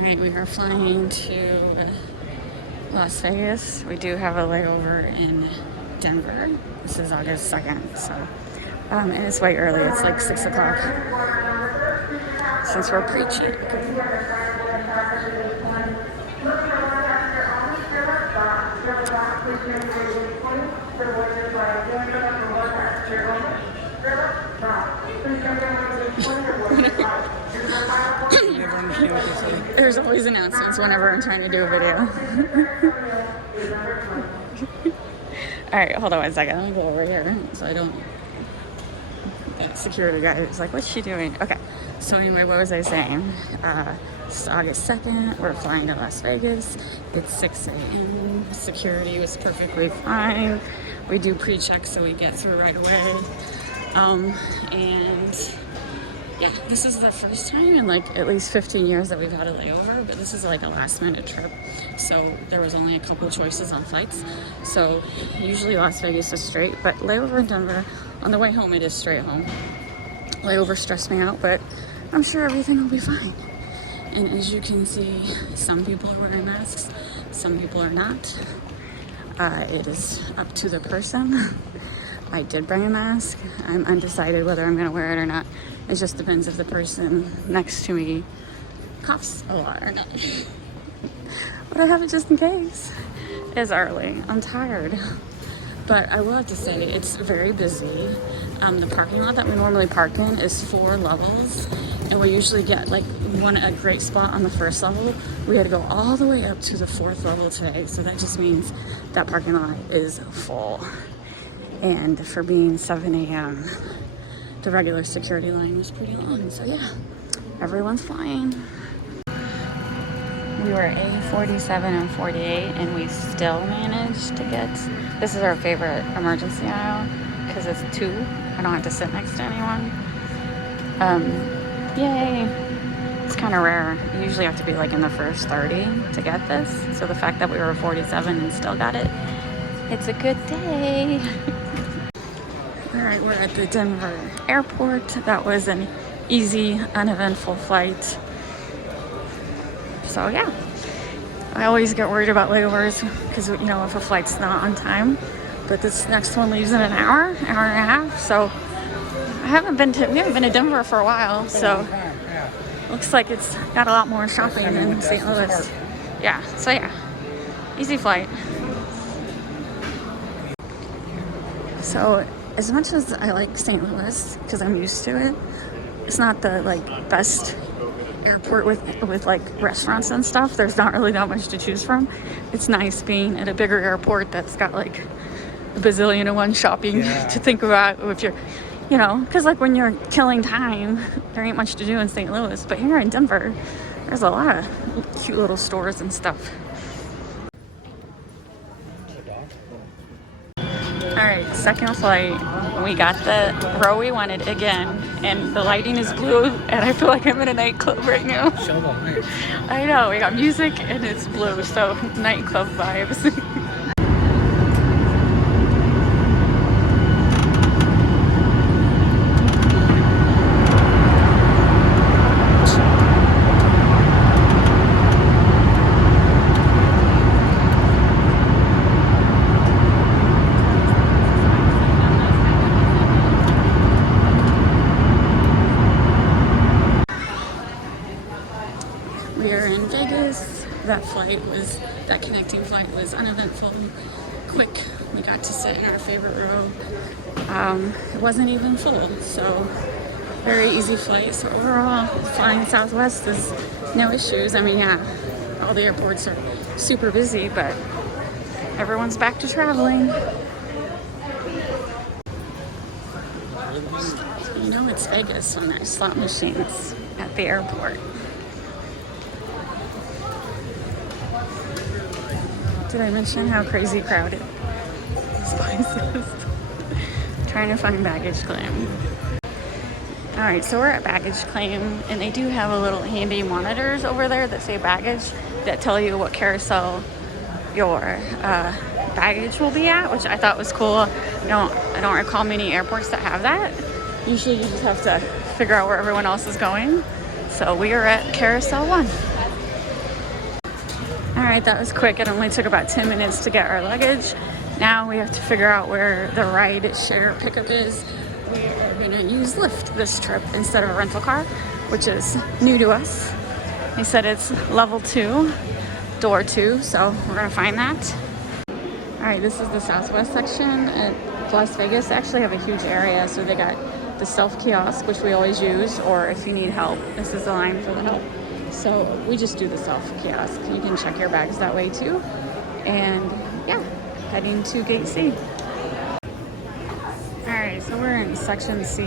Alright, we are flying to Las Vegas. We do have a layover in Denver. This is August 2nd, so and it's way early. It's like 6 o'clock since we're preaching. There's always announcements whenever I'm trying to do a video. Alright, hold on one second. Let me go over here so I don't... That security guy is like, what's she doing? Okay, so anyway, what was I saying? It's August 2nd. We're flying to Las Vegas. It's 6 a.m. Security was perfectly fine. We do pre-check so we get through right away. And... yeah, this is the first time in like at least 15 years that we've had a layover, but this is like a last minute trip. So there was only a couple choices on flights. So usually Las Vegas is straight, but layover in Denver, on the way home it is straight home. Layover stressed me out, but I'm sure everything will be fine. And as you can see, some people are wearing masks, some people are not. It is up to the person. I did bring a mask. I'm undecided whether I'm gonna wear it or not. It just depends if the person next to me coughs a lot or not. But I have it just in case. It's early. I'm tired. But I will have to say, it's very busy. The parking lot that we normally park in is 4 levels. And we usually get like a great spot on the first level. We had to go all the way up to the 4th level today. So that just means that parking lot is full. And for being 7 a.m., the regular security line was pretty long. So yeah, everyone's flying. We were A47 and 48 and we still managed to get, this is our favorite emergency aisle because it's 2. I don't have to sit next to anyone. Yay. It's kind of rare. You usually have to be like in the first 30 to get this. So the fact that we were 47 and still got it, it's a good day. Alright, we're at the Denver airport. That was an easy, uneventful flight. So yeah, I always get worried about layovers because, you know, if a flight's not on time. But this next one leaves in an hour and a half. So we haven't been to Denver for a while. So looks like it's got a lot more shopping than St. Louis. Yeah, so yeah, easy flight. So as much as I like St. Louis, because I'm used to it, it's not the like best airport with like restaurants and stuff. There's not really that much to choose from. It's nice being at a bigger airport that's got like a bazillion and one shopping to think about if you're, you know, because like when you're killing time, there ain't much to do in St. Louis. But here in Denver, there's a lot of cute little stores and stuff. Alright, second flight. We got the row we wanted again, and the lighting is blue, and I feel like I'm in a nightclub right now. I know, we got music and it's blue, so nightclub vibes. We are in Vegas. That connecting flight was uneventful, quick. We got to sit in our favorite row. It wasn't even full, so very easy flight. So overall, flying Southwest is no issues. I mean, yeah, all the airports are super busy, but everyone's back to traveling. You know it's Vegas when there's slot machines at the airport. Did I mention how crazy crowded this place is? Trying to find baggage claim. Alright, so we're at baggage claim, and they do have a little handy monitors over there that say baggage that tell you what carousel your baggage will be at, which I thought was cool. I don't recall many airports that have that. Usually you just have to figure out where everyone else is going. So we are at Carousel 1. right, that was quick. It only took about 10 minutes to get our luggage. Now we have to figure out where the ride share pickup is. We are gonna use Lyft this trip instead of a rental car, which is new to us. He said it's level 2, door 2, so we're gonna find that. All right, this is the Southwest section at Las Vegas. They actually have a huge area, so they got the self-kiosk, which we always use, or if you need help, this is the line for the help. So we just do the self-kiosk. You can check your bags that way too. And yeah, heading to Gate C. All right, so we're in Section C.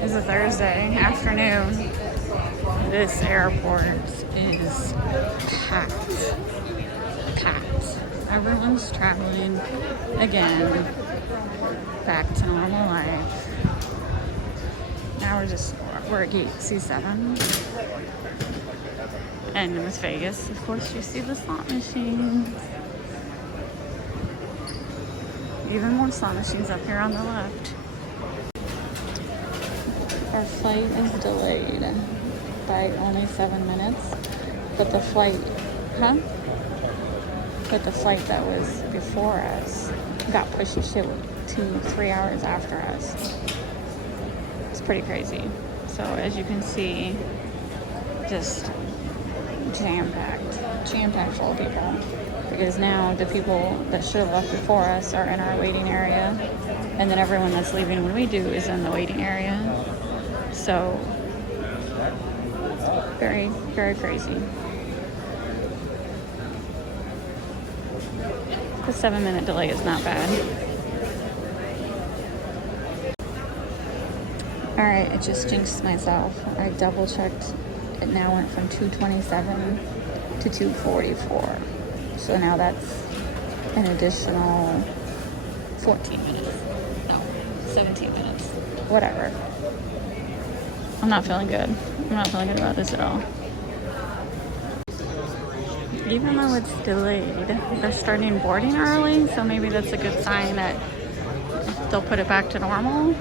It's a Thursday afternoon. This airport is packed. Packed. Everyone's traveling again back to normal life. Now we're at Gate C7. And with Vegas, of course, you see the slot machines. Even more slot machines up here on the left. Our flight is delayed by only 7 minutes, but the flight, But the flight that was before us got pushed to 2-3 hours after us. It's pretty crazy. So as you can see, just jam-packed full of people. Because now the people that should have left before us are in our waiting area, and then everyone that's leaving when we do is in the waiting area. So very, very crazy. The 7-minute delay is not bad. All right, I just jinxed myself. I double checked. It now went from 2:27 to 2:44. So now that's an additional 14 minutes. No, 17 minutes. Whatever. I'm not feeling good. I'm not feeling good about this at all. Even though it's delayed, they're starting boarding early, so maybe that's a good sign that they'll put it back to normal.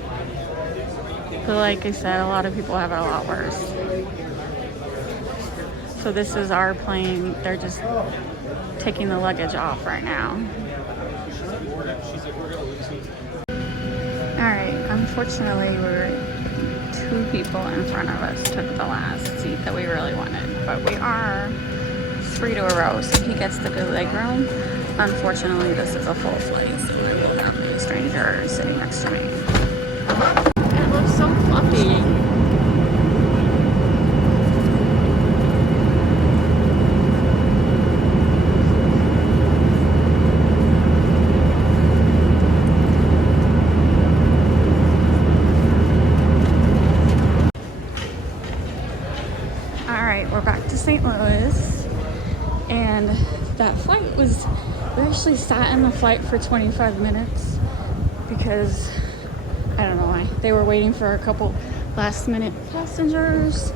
But like I said, a lot of people have it a lot worse. So this is our plane. They're just taking the luggage off right now. All right, unfortunately, two people in front of us took the last seat that we really wanted, but we are 3 to a row, so he gets the good leg room. Unfortunately, this is a full flight, so I will not be a stranger sitting next to me. It looks so fluffy. All right, we're back to St. Louis. And that flight we actually sat in the flight for 25 minutes because, I don't know why, they were waiting for a couple last minute passengers,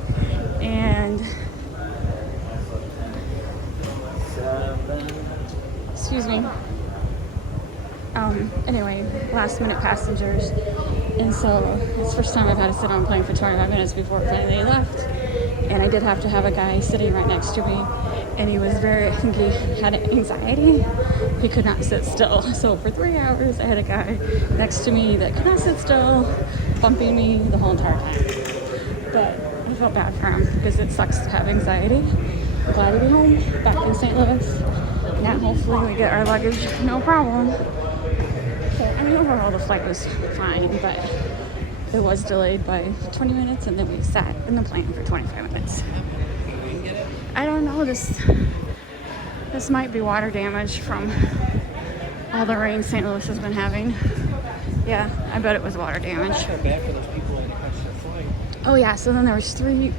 and excuse me, anyway, last minute passengers, and so it's the first time I've had to sit on a plane for 25 minutes before finally left, and I did have to have a guy sitting right next to me. And he was I think he had anxiety. He could not sit still. So for 3 hours, I had a guy next to me that could not sit still, bumping me the whole entire time. But I felt bad for him because it sucks to have anxiety. I'm glad to be home, back in St. Louis. Now hopefully we get our luggage, no problem. So, I mean, overall the flight was fine, but it was delayed by 20 minutes, and then we sat in the plane for 25 minutes. I don't know, this might be water damage from all the rain St. Louis has been having. Yeah, I bet it was water damage. Oh yeah, so then there was 20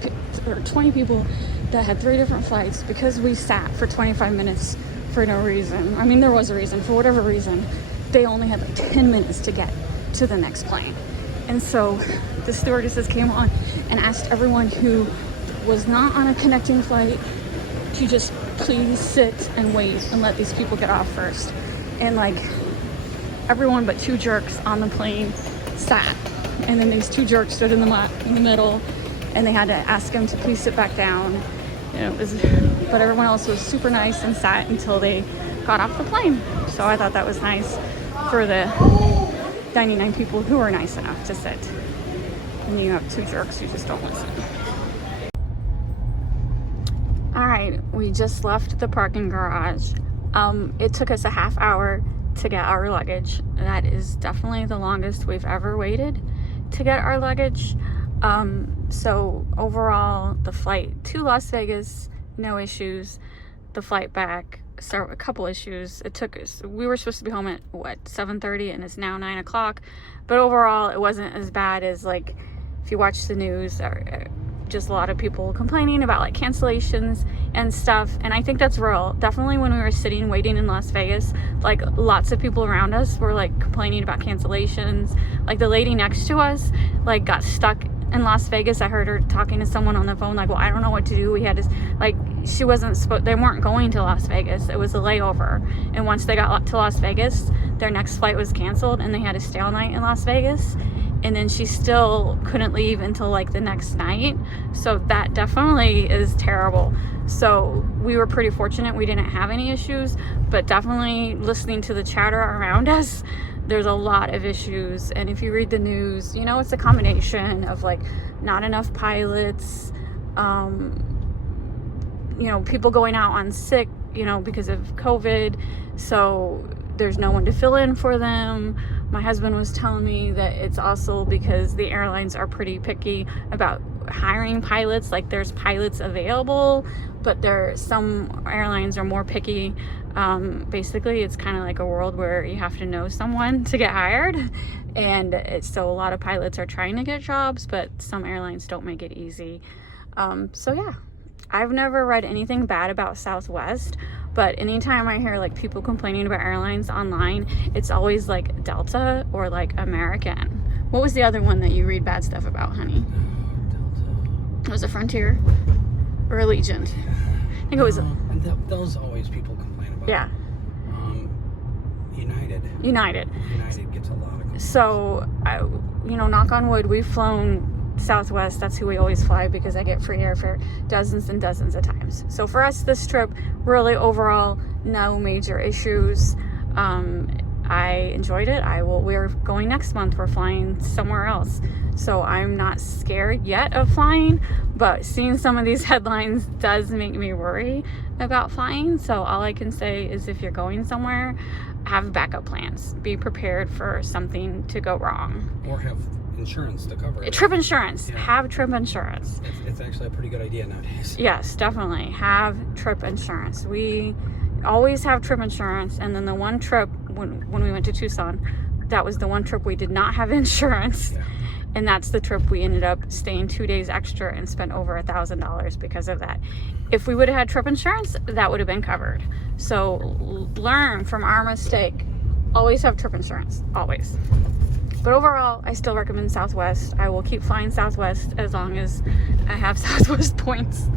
people that had 3 different flights because we sat for 25 minutes for no reason. I mean, there was a reason. For whatever reason, they only had like 10 minutes to get to the next plane. And so the stewardesses came on and asked everyone who was not on a connecting flight to just please sit and wait and let these people get off first. And like everyone but 2 jerks on the plane sat, and then these 2 jerks stood in the middle, and they had to ask them to please sit back down. You know, it but everyone else was super nice and sat until they got off the plane. So I thought that was nice for the 99 people who were nice enough to sit. And you have 2 jerks who just don't listen. All right, we just left the parking garage. It took us a half hour to get our luggage. That is definitely the longest we've ever waited to get our luggage. So overall, the flight to Las Vegas, no issues. The flight back, a couple issues. It took us, we were supposed to be home at 7:30, and it's now 9 o'clock. But overall, it wasn't as bad as, like, if you watch the news, or just a lot of people complaining about like cancellations and stuff. And I think that's real. Definitely when we were sitting waiting in Las Vegas, like lots of people around us were like complaining about cancellations. Like the lady next to us like got stuck in Las Vegas. I heard her talking to someone on the phone like, well, I don't know what to do. We had to, like, she wasn't supposed, they weren't going to Las Vegas. It was a layover. And once they got to Las Vegas, their next flight was canceled and they had to stay all night in Las Vegas. And then she still couldn't leave until like the next night. So that definitely is terrible. So we were pretty fortunate we didn't have any issues, but definitely listening to the chatter around us, there's a lot of issues. And if you read the news, you know, it's a combination of like not enough pilots, you know, people going out on sick, you know, because of COVID. So there's no one to fill in for them. My husband was telling me that it's also because the airlines are pretty picky about hiring pilots. Like there's pilots available, but some airlines are more picky. Basically, it's kind of like a world where you have to know someone to get hired. And so a lot of pilots are trying to get jobs, but some airlines don't make it easy. So yeah, I've never read anything bad about Southwest. But anytime I hear like people complaining about airlines online, it's always like Delta or like American. What was the other one that you read bad stuff about, honey? Delta. Was it Frontier or Allegiant? I think it was. Those always people complain about. Yeah. United gets a lot of complaints. So, you know, knock on wood, we've flown Southwest. That's who we always fly because I get free airfare dozens and dozens of times. So for us, this trip, really overall, no major issues. I enjoyed it. We're going next month. We're flying somewhere else. So I'm not scared yet of flying, but seeing some of these headlines does make me worry about flying. So all I can say is if you're going somewhere, have backup plans. Be prepared for something to go wrong. Or have insurance to cover it. Trip insurance. Yeah. Have trip insurance. It's actually a pretty good idea nowadays. Yes, definitely. Have trip insurance. We always have trip insurance. And then the one trip when we went to Tucson, that was the one trip we did not have insurance. Yeah. And that's the trip we ended up staying 2 days extra and spent over $1,000 because of that. If we would have had trip insurance, that would have been covered. So learn from our mistake. Always have trip insurance. Always. But overall, I still recommend Southwest. I will keep flying Southwest as long as I have Southwest points.